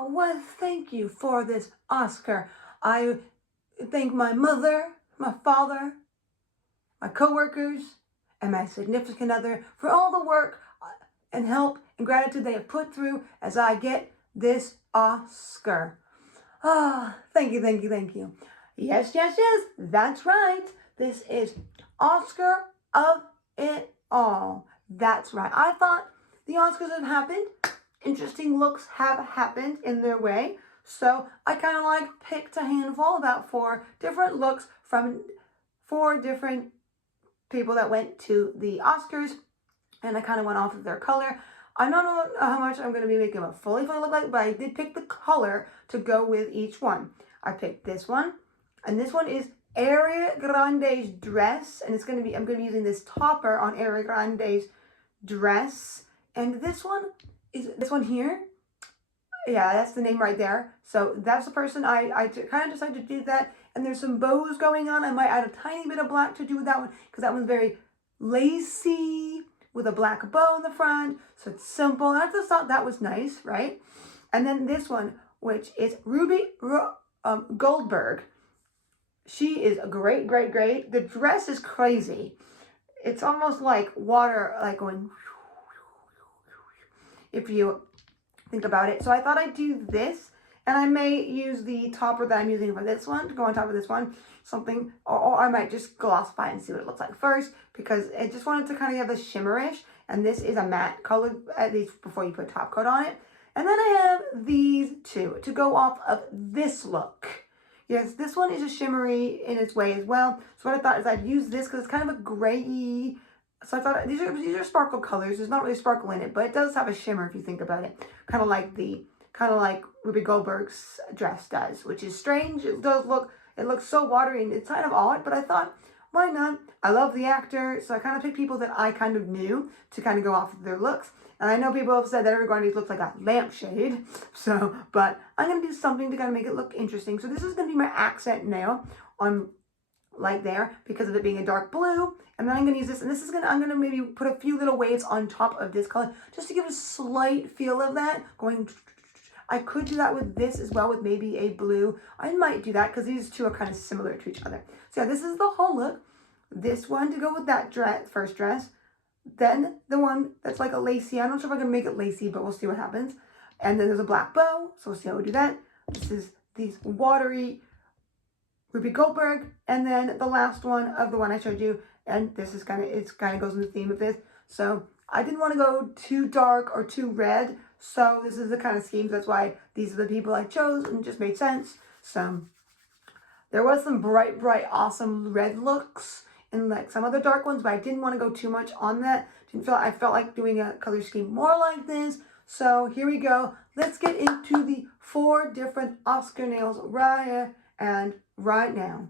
Oh, well, thank you for this Oscar. I thank my mother, my father, my coworkers, and my significant other for all the work and help and gratitude they have put through as I get this Oscar. Ah, thank you, thank you, thank you. Yes, yes, yes, that's right. This is Oscar of it all. That's right. I thought the Oscars have happened. Interesting looks have happened in their way. So I kind of like picked a handful, about 4 different looks from 4 different people that went to the Oscars. And I kind of went off of their color. I don't know how much I'm going to be making a fully look like, but I did pick the color to go with each one. I picked this one, and this one is Ariana Grande's dress, and I'm going to be using this topper on Ariana Grande's dress. And this one is this one here. Yeah, that's the name right there. So that's the person I kind of decided to do that. And there's some bows going on. I might add a tiny bit of black to do with that one because that one's very lacy with a black bow in the front. So it's simple. And I just thought that was nice, right? And then this one, which is Ruby Goldberg. She is great, great, great. The dress is crazy. It's almost like water, like going, if you think about it. So I thought I'd do this, and I may use the topper that I'm using for this one to go on top of this one, something, or I might just gloss by and see what it looks like first, because I just wanted to kind of have a shimmerish, and this is a matte color, at least before you put top coat on it. And then I have these 2 to go off of this look. Yes, this one is a shimmery in its way as well. So what I thought is I'd use this because it's kind of a gray. So I thought these are sparkle colors. There's not really sparkle in it, but it does have a shimmer if you think about it. Kind of like Ruby Goldberg's dress does, which is strange. It looks so watery and it's kind of odd, but I thought, why not? I love the actor, so I kind of picked people that I kind of knew to kind of go off of their looks. And I know people have said that everybody looks like a lampshade, but I'm going to do something to kind of make it look interesting. So this is going to be my accent nail on like there because of it being a dark blue. And then I'm going to use this, and I'm going to maybe put a few little waves on top of this color just to give a slight feel of that going. I could do that with this as well, with maybe a blue. I might do that because these 2 are kind of similar to each other. So yeah, this is the whole look. This one to go with that first dress. Then the one that's like a lacy. I'm not sure if I'm going to make it lacy, but we'll see what happens. And then there's a black bow, so we'll see how we do that. This is these watery Ruby Goldberg. And then the last one of the one I showed you. And this is kind of goes in the theme of this. So I didn't want to go too dark or too red. So this is the kind of schemes. That's why these are the people I chose, and it just made sense. So there was some bright, bright, awesome red looks and like some other dark ones, but I didn't want to go too much on that. I felt like doing a color scheme more like this. So here we go. Let's get into the 4 different Oscar nails right here and right now.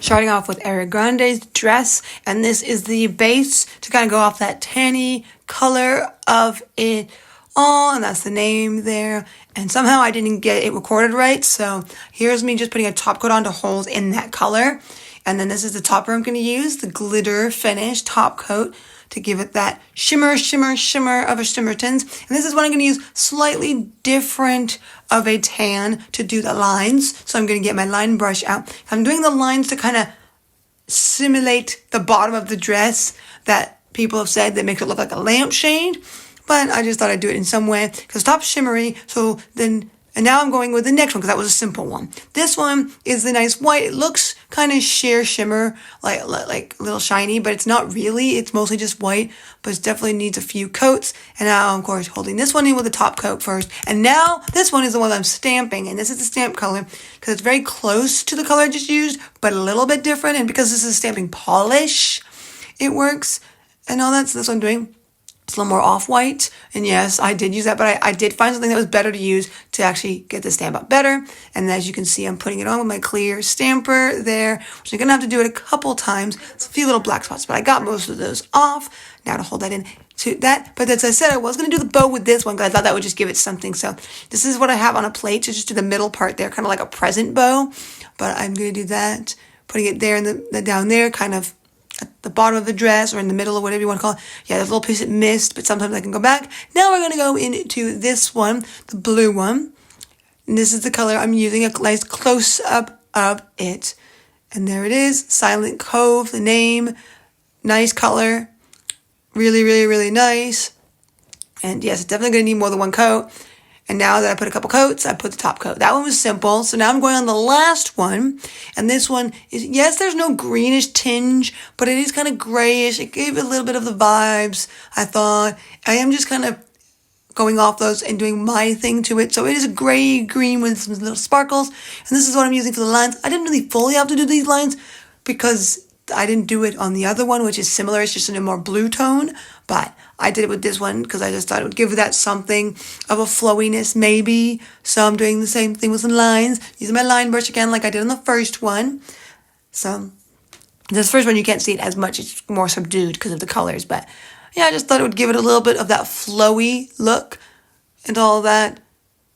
Starting off with Ariana Grande's dress, and this is the base to kind of go off that tanny color of it all, and that's the name there. And somehow I didn't get it recorded right, so here's me just putting a top coat on to hold in that color. And then this is the topper I'm going to use, the glitter finish top coat, to give it that shimmer, shimmer, shimmer of a shimmertons. And this is what I'm going to use slightly different of a tan to do the lines. So I'm going to get my line brush out. I'm doing the lines to kind of simulate the bottom of the dress that people have said that makes it look like a lampshade. But I just thought I'd do it in some way because top's shimmery. So then, and now I'm going with the next one because that was a simple one. This one is the nice white. It looks kind of sheer shimmer, like a little shiny, but it's not really. It's mostly just white, but it definitely needs a few coats. And now, of course, holding this one in with the top coat first. And now this one is the one I'm stamping, and this is the stamp color because it's very close to the color I just used, but a little bit different. And because this is stamping polish, it works and all that. So that's what I'm doing. It's a little more off-white, and yes, I did use that, but I did find something that was better to use to actually get the stamp up better. And as you can see, I'm putting it on with my clear stamper there, which I'm going to have to do it a couple times. It's a few little black spots, but I got most of those off. Now to hold that in to that. But as I said, I was going to do the bow with this one because I thought that would just give it something. So this is what I have on a plate to just do the middle part there, kind of like a present bow. But I'm going to do that, putting it there and down there, kind of at the bottom of the dress or in the middle or whatever you want to call it. Yeah, there's a little piece that missed, but sometimes I can go back. Now we're going to go into this one, the blue one. And this is the color I'm using, a nice close-up of it. And there it is, Silent Cove, the name, nice color, really, really, really nice. And yes, it's definitely going to need more than one coat. And now that I put a couple coats, I put the top coat. That one was simple. So now I'm going on the last one. And this one is, yes, there's no greenish tinge, but it is kind of grayish. It gave a little bit of the vibes, I thought. I am just kind of going off those and doing my thing to it. So it is a gray green with some little sparkles. And this is what I'm using for the lines. I didn't really fully have to do these lines because I didn't do it on the other one, which is similar. It's just in a more blue tone. But I did it with this one because I just thought it would give that something of a flowiness maybe. So I'm doing the same thing with some lines. Using my line brush again like I did on the first one. So this first one you can't see it as much. It's more subdued because of the colors. But yeah, I just thought it would give it a little bit of that flowy look and all that.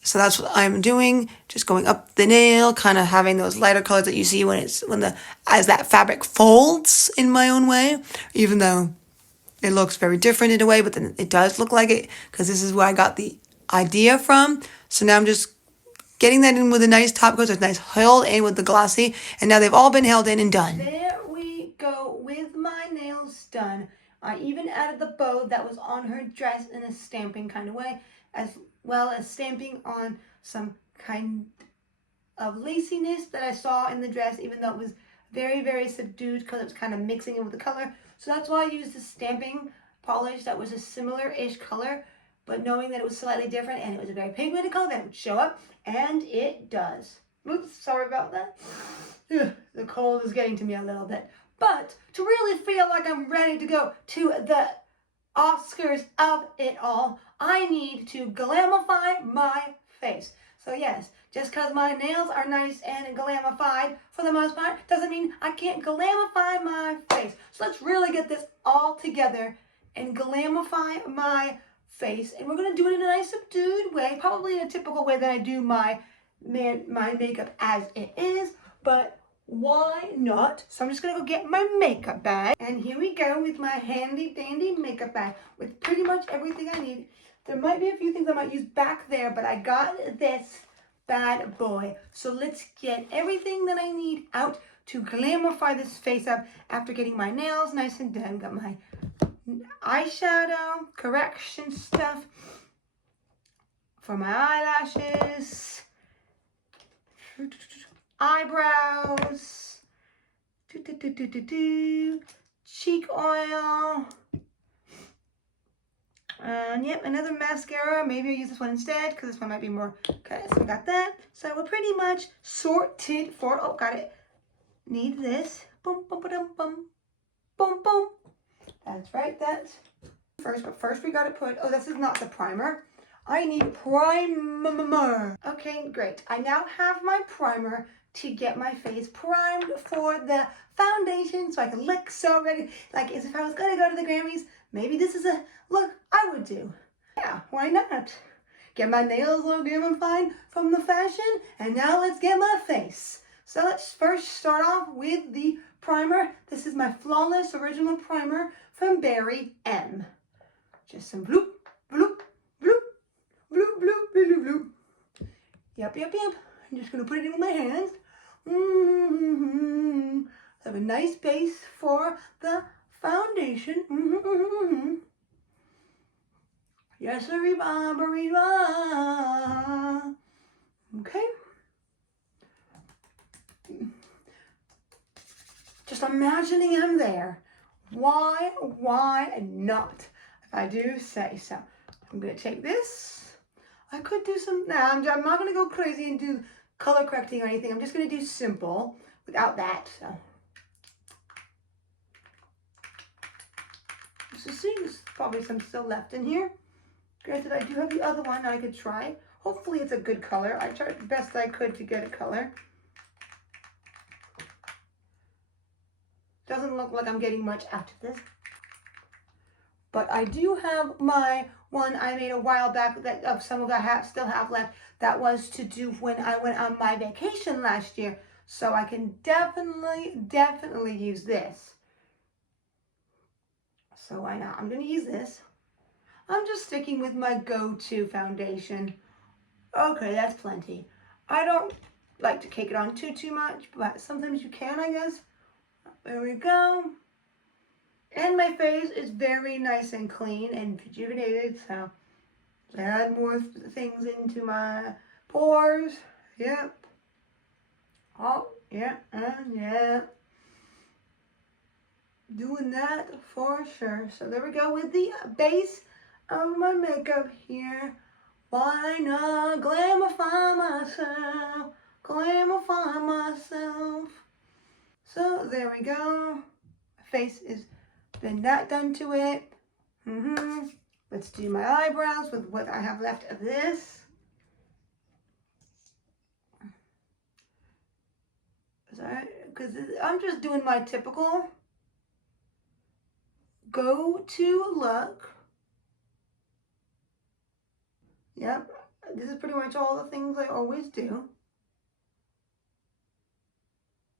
So that's what I'm doing. Just going up the nail, kind of having those lighter colors that you see as that fabric folds in my own way, even though it looks very different in a way, but then it does look like it because this is where I got the idea from. So now I'm just getting that in with a nice top coat. So it's nice held in with the glossy. And now they've all been held in and done. There we go with my nails done. I even added the bow that was on her dress in a stamping kind of way, as well as stamping on some kind of laciness that I saw in the dress, even though it was very, very subdued because it was kind of mixing in with the color. So that's why I used the stamping polish that was a similar-ish color, but knowing that it was slightly different and it was a very pigmented color, that would show up, and it does. Oops, sorry about that. The cold is getting to me a little bit. But to really feel like I'm ready to go to the Oscars of it all, I need to glamify my face. So yes, just because my nails are nice and glamified for the most part doesn't mean I can't glamify my face. So let's really get this all together and glamify my face. And we're going to do it in a nice subdued way, probably in a typical way that I do my makeup as it is, but why not? So I'm just going to go get my makeup bag. And here we go with my handy dandy makeup bag with pretty much everything I need. There might be a few things I might use back there, but I got this bad boy. So let's get everything that I need out to glamify this face up after getting my nails nice and done. Got my eyeshadow, correction stuff for my eyelashes, eyebrows, cheek oil, and yep, another mascara. Maybe I'll use this one instead because this one might be more. Okay, so we got that. So we're pretty much sorted for. Oh, got it. Need this. Boom, boom, boom, boom, boom, boom. That's right. That's first. But first we got to put. Oh, this is not the primer. I need primer. Okay, great. I now have my primer to get my face primed for the foundation so I can look so ready. Like as if I was going to go to the Grammys, maybe this is a look I would do. Yeah, why not? Get my nails all good and fine from the fashion, and now let's get my face. So let's first start off with the primer. This is my Flawless Original Primer from Barry M. Just some bloop, bloop, bloop, bloop, bloop, bloop, bloop, bloop. Yep. I'm just going to put it in with my hands. Have a nice base for the foundation. Yes, arriba. Okay. Just imagining I'm there. Why not? If I do say so. I'm going to take this. I could do some, I'm not going to go crazy and do color correcting or anything. I'm just going to do simple without that. So, see, there's probably some still left in here. Granted, I do have the other one I could try. Hopefully it's a good color. I tried the best I could to get a color. Doesn't look like I'm getting much out of this. But I do have my one I made a while back that of some of that I still have left. That was to do when I went on my vacation last year. So I can definitely use this. So why not? I'm going to use this. I'm just sticking with my go-to foundation. Okay, that's plenty. I don't like to cake it on too much, but sometimes you can, I guess. There we go. And my face is very nice and clean and rejuvenated, so add more things into my pores. Yep. Oh, yeah, and yeah. Doing that for sure. So there we go with the base of my makeup here. Why not glamify myself? Glamify myself. So there we go. My face is been that done to it. Let's do my eyebrows with what I have left of this. Because I'm just doing my typical go-to look. Yep, this is pretty much all the things I always do.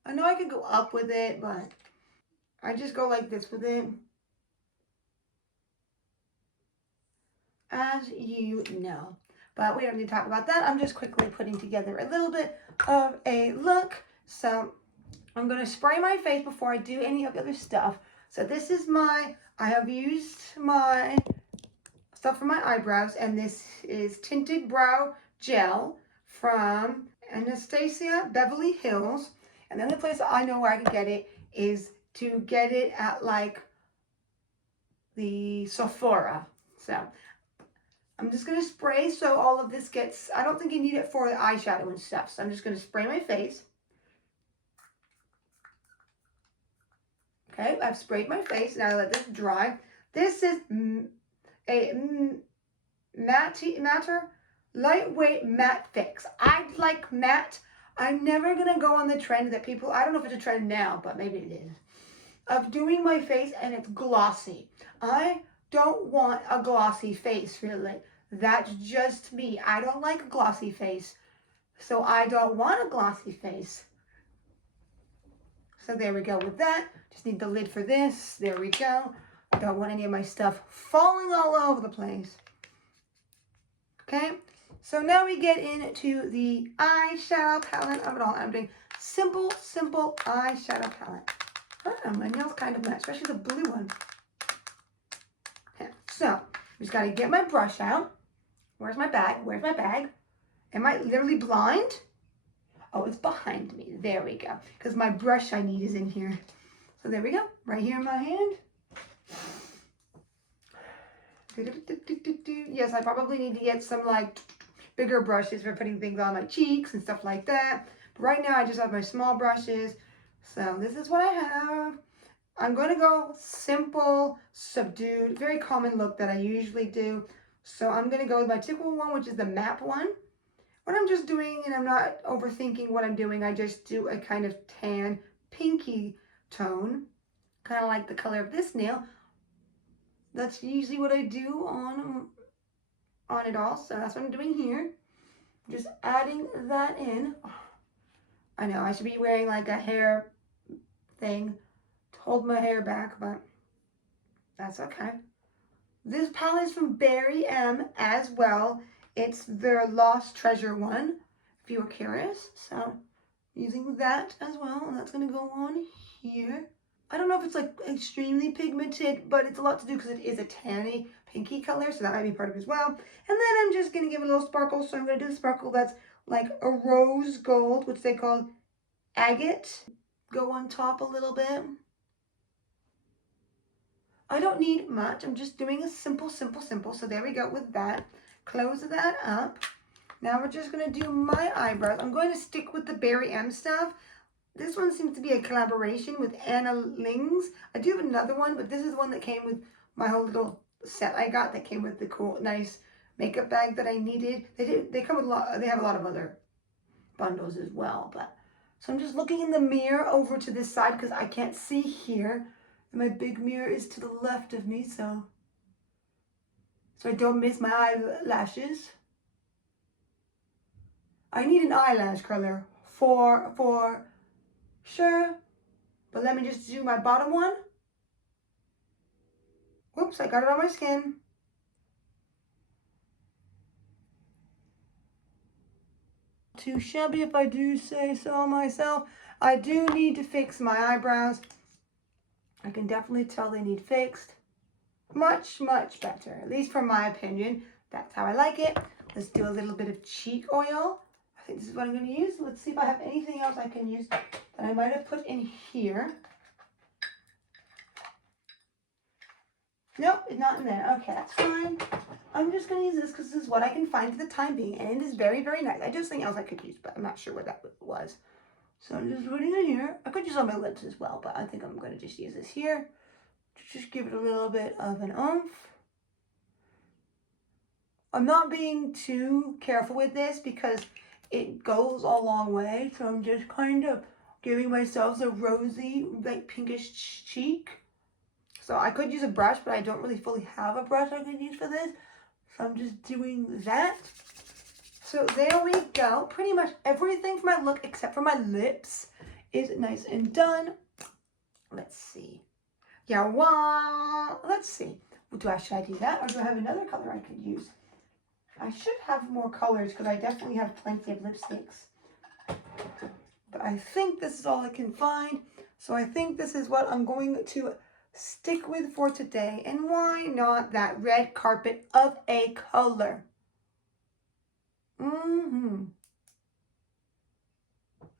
I know I could go up with it, but I just go like this with it. As you know. But we don't need to talk about that. I'm just quickly putting together a little bit of a look. So I'm going to spray my face before I do any of the other stuff. So this is I have used my stuff for my eyebrows, and this is Tinted Brow Gel from Anastasia Beverly Hills. And the only place I know where I can get it is to get it at like the Sephora. So I'm just going to spray so all of this gets, I don't think you need it for the eyeshadow and stuff. So I'm just going to spray my face. Okay, I've sprayed my face. Now I let this dry. This is a matter, lightweight matte fix. I like matte. I'm never going to go on the trend that people, I don't know if it's a trend now, but maybe it is, of doing my face and it's glossy. I don't want a glossy face, really. That's just me. I don't like a glossy face. So I don't want a glossy face. So there we go with that. Just need the lid for this. There we go. I don't want any of my stuff falling all over the place. Okay, so now we get into the eyeshadow palette of it all. I'm doing simple eyeshadow palette. Oh, my nails kind of match, especially the blue one. Okay, so I just got to get my brush out. Where's my bag? Where's my bag? Am I literally blind? Oh, it's behind me. There we go. Because my brush I need is in here. So there we go. Right here in my hand. Yes, I probably need to get some like bigger brushes for putting things on my cheeks and stuff like that. But right now I just have my small brushes. So this is what I have. I'm going to go simple, subdued, very common look that I usually do. So I'm going to go with my typical one, which is the matte one. What I'm just doing, and I'm not overthinking what I'm doing, I just do a kind of tan, pinky tone. Kind of like the color of this nail. That's usually what I do on it all. So that's what I'm doing here. Just adding that in. I know I should be wearing like a hair thing to hold my hair back, but that's okay. This palette is from Barry M as well. It's their Lost Treasure one, if you were curious. So using that as well, and that's going to go on here. I don't know if it's like extremely pigmented, but it's a lot to do because it is a tanny pinky color, so that might be part of it as well. And then I'm just going to give it a little sparkle, so I'm going to do the sparkle that's like a rose gold, which they call agate. Go on top a little bit. I don't need much. I'm just doing a simple. So there we go with that. Close that up. Now we're just going to do my eyebrows. I'm going to stick with the Barry M stuff. This one seems to be a collaboration with Anna Ling's. I do have another one, but this is the one that came with my whole little set I got that came with the cool, nice makeup bag that I needed. They come with a lot, they have a lot of other bundles as well. But so I'm just looking in the mirror over to this side because I can't see here. And my big mirror is to the left of me, so I don't miss my eyelashes. I need an eyelash curler for sure. But let me just do my bottom one. Whoops, I got it on my skin. too shabby if I do say so myself. I do need to fix my eyebrows. I can definitely tell they need fixed. Much, much better, at least from my opinion. That's how I like it. Let's do a little bit of cheek oil. I think this is what I'm going to use. Let's see if I have anything else I can use that I might have put in here. Nope, it's not in there. Okay, that's fine. I'm just going to use this because this is what I can find for the time being. And it is very, very nice. I just think else I could use, but I'm not sure what that was. So I'm just putting it here. I could use on my lips as well, but I think I'm going to just use this here. Just give it a little bit of an oomph. I'm not being too careful with this because it goes a long way. So I'm just kind of giving myself a rosy, like pinkish cheek. So I could use a brush, but I don't really fully have a brush I could use for this. So I'm just doing that. So there we go. Pretty much everything for my look except for my lips is nice and done. Let's see. Yeah, well, let's see. Should I do that, or do I have another color I could use? I should have more colors because I definitely have plenty of lipsticks. But I think this is all I can find. So I think this is what I'm going to stick with for today. And why not that red carpet of a color?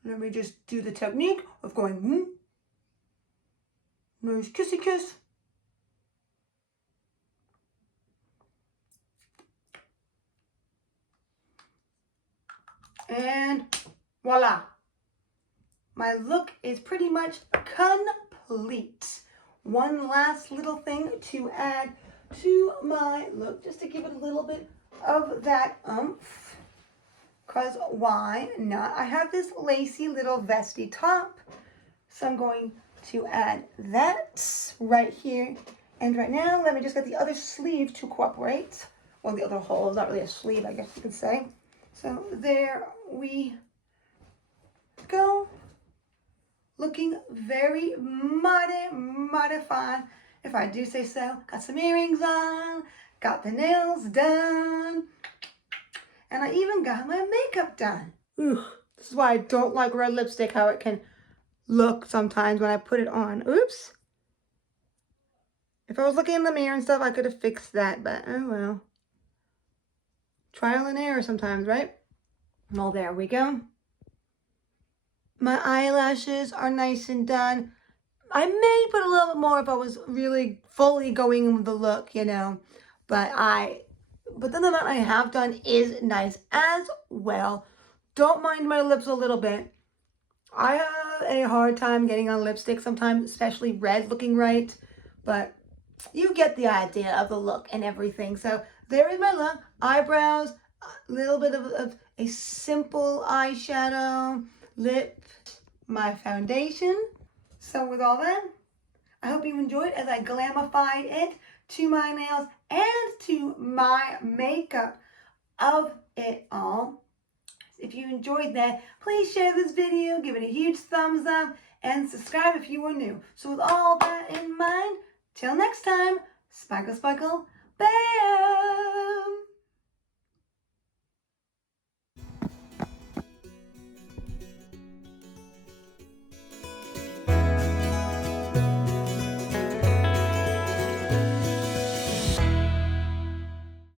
Let me just do the technique of going, nice kissy kiss. And voila. My look is pretty much complete. One last little thing to add to my look, just to give it a little bit of that oomph. Because why not? I have this lacy little vesty top. So I'm going to add that right here. And right now, let me just get the other sleeve to cooperate. Well, the other hole is not really a sleeve, I guess you could say. So there we go. Looking very mighty fine, if I do say so. Got some earrings on, got the nails done, and I even got my makeup done. Ugh, this is why I don't like red lipstick, how it can look sometimes when I put it on. Oops. If I was looking in the mirror and stuff, I could have fixed that, but oh well. Trial and error sometimes, right? Well, there we go. My eyelashes are nice and done. I may put a little bit more if I was really fully going in with the look, you know. But the amount I have done is nice as well. Don't mind my lips a little bit. I have a hard time getting on lipstick sometimes, especially red looking right. But you get the idea of the look and everything. So there is my look. Eyebrows, a little bit of a simple eyeshadow, lip, my foundation. So with all that, I hope you enjoyed as I glamified it to my nails and to my makeup of it all. If you enjoyed that, please share this video, give it a huge thumbs up, and subscribe if you are new. So with all that in mind, till next time, sparkle, sparkle, bam!